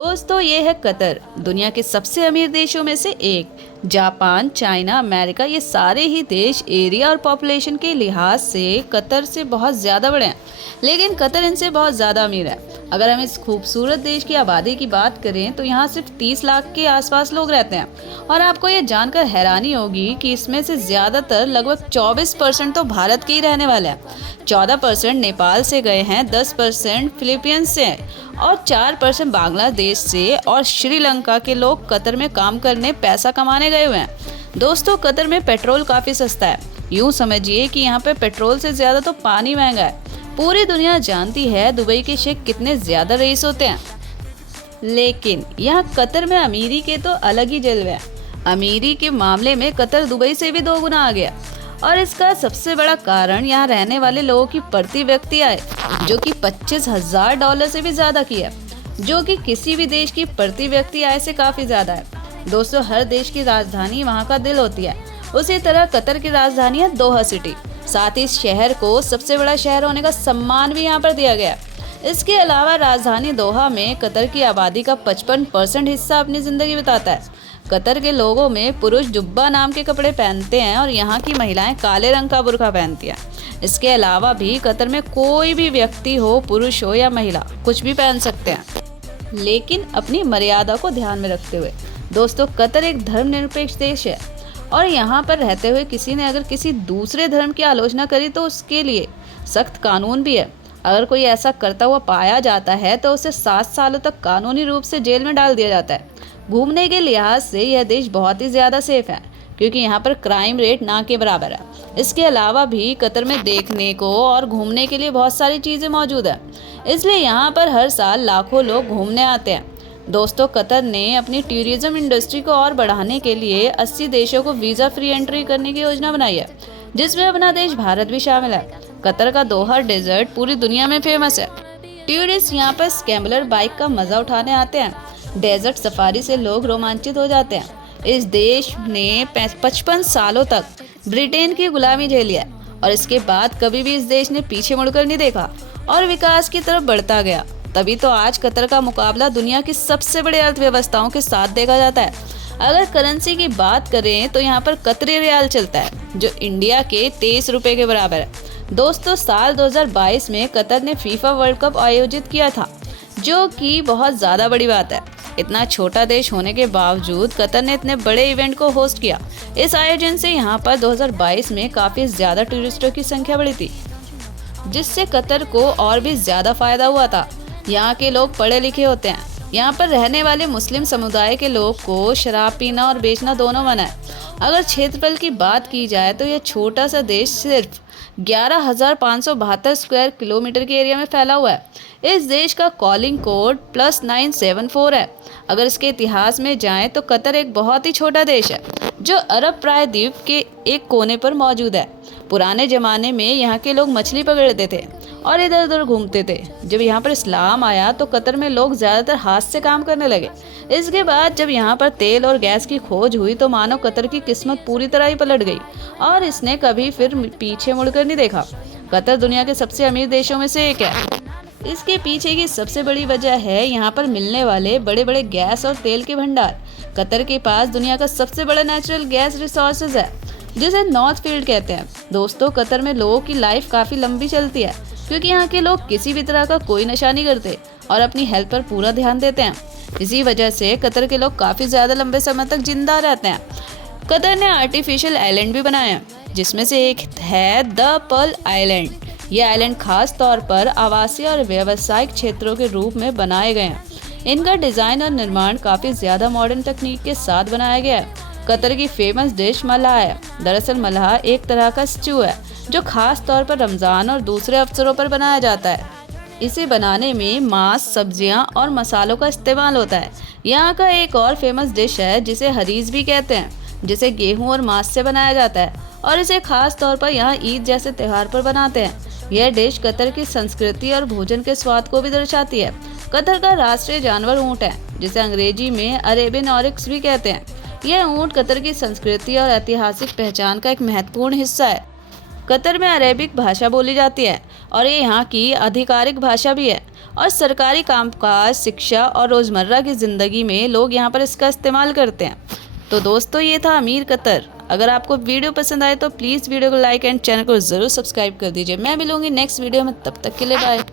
दोस्तों ये है कतर, दुनिया के सबसे अमीर देशों में से एक। जापान, चाइना, अमेरिका ये सारे ही देश एरिया और पॉपुलेशन के लिहाज से कतर से बहुत ज़्यादा बड़े हैं, लेकिन कतर इनसे बहुत ज़्यादा अमीर है। अगर हम इस खूबसूरत देश की आबादी की बात करें तो यहाँ सिर्फ 30 लाख के आसपास लोग रहते हैं, और आपको ये जानकर हैरानी होगी कि इसमें से ज़्यादातर लगभग 24% तो भारत के ही रहने वाले हैं। 14% नेपाल से गए हैं, 10% फिलीपींस से हैं और 4% बांग्लादेश से और श्रीलंका के लोग कतर में काम करने पैसा कमाने गए हुए हैं। दोस्तों कतर में पेट्रोल काफ़ी सस्ता है। यूँ समझिए कि यहाँ पे पेट्रोल से ज़्यादा तो पानी महंगा है। पूरी दुनिया जानती है दुबई के शेख कितने ज़्यादा रईस होते हैं, लेकिन यहाँ कतर में अमीरी के तो अलग ही जलवे हैं। अमीरी के मामले में कतर दुबई से भी 2 गुना आ गया, और इसका सबसे बड़ा कारण यहाँ रहने वाले लोगों की प्रति व्यक्ति आय, जो कि $25,000 से भी ज्यादा की है, जो कि किसी भी देश की प्रति व्यक्ति आय से काफी ज्यादा है। दोस्तों हर देश की राजधानी वहाँ का दिल होती है, उसी तरह कतर की राजधानी है दोहा सिटी। साथ ही इस शहर को सबसे बड़ा शहर होने का सम्मान भी यहाँ पर दिया गया है। इसके अलावा राजधानी दोहा में कतर की आबादी का 55% हिस्सा अपनी जिंदगी बिताता है। कतर के लोगों में पुरुष जुब्बा नाम के कपड़े पहनते हैं और यहाँ की महिलाएं काले रंग का बुर्का पहनती हैं। इसके अलावा भी कतर में कोई भी व्यक्ति हो, पुरुष हो या महिला, कुछ भी पहन सकते हैं, लेकिन अपनी मर्यादा को ध्यान में रखते हुए। दोस्तों कतर एक धर्मनिरपेक्ष देश है, और यहाँ पर रहते हुए किसी ने अगर किसी दूसरे धर्म की आलोचना करी तो उसके लिए सख्त कानून भी है। अगर कोई ऐसा करता हुआ पाया जाता है तो उसे 7 सालों तक कानूनी रूप से जेल में डाल दिया जाता है। घूमने के लिहाज से यह देश बहुत ही ज़्यादा सेफ है, क्योंकि यहाँ पर क्राइम रेट ना के बराबर है। इसके अलावा भी कतर में देखने को और घूमने के लिए बहुत सारी चीज़ें मौजूद है, इसलिए यहाँ पर हर साल लाखों लोग घूमने आते हैं। दोस्तों कतर ने अपनी टूरिज्म इंडस्ट्री को और बढ़ाने के लिए 80 देशों को वीज़ा फ्री एंट्री करने की योजना बनाई है, जिसमें अपना देश भारत भी शामिल है। कतर का दोहा डेजर्ट पूरी दुनिया में फेमस है। टूरिस्ट यहाँ पर स्कैम्बलर बाइक का मजा उठाने आते हैं। डेजर्ट सफारी से लोग रोमांचित हो जाते हैं। इस देश ने 55 सालों तक ब्रिटेन की गुलामी झेली है, और इसके बाद कभी भी इस देश ने पीछे मुड़कर नहीं देखा और विकास की तरफ बढ़ता गया। तभी तो आज कतर का मुकाबला दुनिया की सबसे बड़ी अर्थव्यवस्थाओं के साथ देखा जाता है। अगर करेंसी की बात करें तो यहाँ पर कतरी रियाल चलता है, जो इंडिया के 23 रुपए के बराबर है। दोस्तों साल 2022 में कतर ने फीफा वर्ल्ड कप आयोजित किया था, जो कि बहुत ज़्यादा बड़ी बात है। इतना छोटा देश होने के बावजूद कतर ने इतने बड़े इवेंट को होस्ट किया। इस आयोजन से यहाँ पर 2022 में काफ़ी ज़्यादा टूरिस्टों की संख्या बढ़ी थी, जिससे कतर को और भी ज़्यादा फायदा हुआ था। यहाँ के लोग पढ़े लिखे होते हैं। यहाँ पर रहने वाले मुस्लिम समुदाय के लोग को शराब पीना और बेचना दोनों मना है। अगर क्षेत्रफल की बात की जाए तो यह छोटा सा देश सिर्फ 11,572 स्क्वायर किलोमीटर के एरिया में फैला हुआ है। इस देश का कॉलिंग कोड +974 है। अगर इसके इतिहास में जाएं तो कतर एक बहुत ही छोटा देश है, जो अरब प्रायद्वीप के एक कोने पर मौजूद है। पुराने ज़माने में यहाँ के लोग मछली पकड़ते थे और इधर उधर घूमते थे। जब यहाँ पर इस्लाम आया तो कतर में लोग ज़्यादातर हाथ से काम करने लगे। इसके बाद जब यहाँ पर तेल और गैस की खोज हुई तो मानो कतर की किस्मत पूरी तरह ही पलट गई, और इसने कभी फिर पीछे मुड़कर नहीं देखा। कतर दुनिया के सबसे अमीर देशों में से एक है। इसके पीछे की सबसे बड़ी वजह है यहाँ पर मिलने वाले बड़े बड़े गैस और तेल के भंडार। कतर के पास दुनिया का सबसे बड़ा नेचुरल गैस रिसोर्सेज है, जिसे नॉर्थ फील्ड कहते हैं। दोस्तों कतर में लोगों की लाइफ काफ़ी लंबी चलती है, क्योंकि यहाँ के लोग किसी भी तरह का कोई नशा नहीं करते और अपनी हेल्थ पर पूरा ध्यान देते हैं। इसी वजह से कतर के लोग काफ़ी ज़्यादा लंबे समय तक जिंदा रहते हैं। कतर ने आर्टिफिशियल आइलैंड भी बनाए हैं, जिसमें से एक है द पर्ल आइलैंड। ये आइलैंड खास तौर पर आवासीय और व्यावसायिक क्षेत्रों के रूप में बनाए गए हैं। इनका डिज़ाइन और निर्माण काफ़ी ज़्यादा मॉडर्न तकनीक के साथ बनाया गया है। कतर की फेमस डिश मल्लाह है। दरअसल मल्लाह एक तरह का स्ट्यू है, जो खास तौर पर रमज़ान और दूसरे अवसरों पर बनाया जाता है। इसे बनाने में मांस, सब्जियां और मसालों का इस्तेमाल होता है। यहाँ का एक और फेमस डिश है जिसे हरीज भी कहते हैं, जिसे गेहूं और मांस से बनाया जाता है, और इसे खास तौर पर यहाँ ईद जैसे त्यौहार पर बनाते हैं। यह डिश कतर की संस्कृति और भोजन के स्वाद को भी दर्शाती है। कतर का राष्ट्रीय जानवर ऊँट है, जिसे अंग्रेजी में अरेबियन ऑरिक्स भी कहते हैं। यह ऊँट कतर की संस्कृति और ऐतिहासिक पहचान का एक महत्वपूर्ण हिस्सा है। कतर में अरेबिक भाषा बोली जाती है और ये यहाँ की आधिकारिक भाषा भी है और सरकारी कामकाज, शिक्षा और रोज़मर्रा की ज़िंदगी में लोग यहाँ पर इसका इस्तेमाल करते हैं। तो दोस्तों, ये था अमीर कतर। अगर आपको वीडियो पसंद आए तो प्लीज़ वीडियो को लाइक एंड चैनल को ज़रूर सब्सक्राइब कर दीजिए। मैं मिलूंगी नेक्स्ट वीडियो में, तब तक के लिए बाय।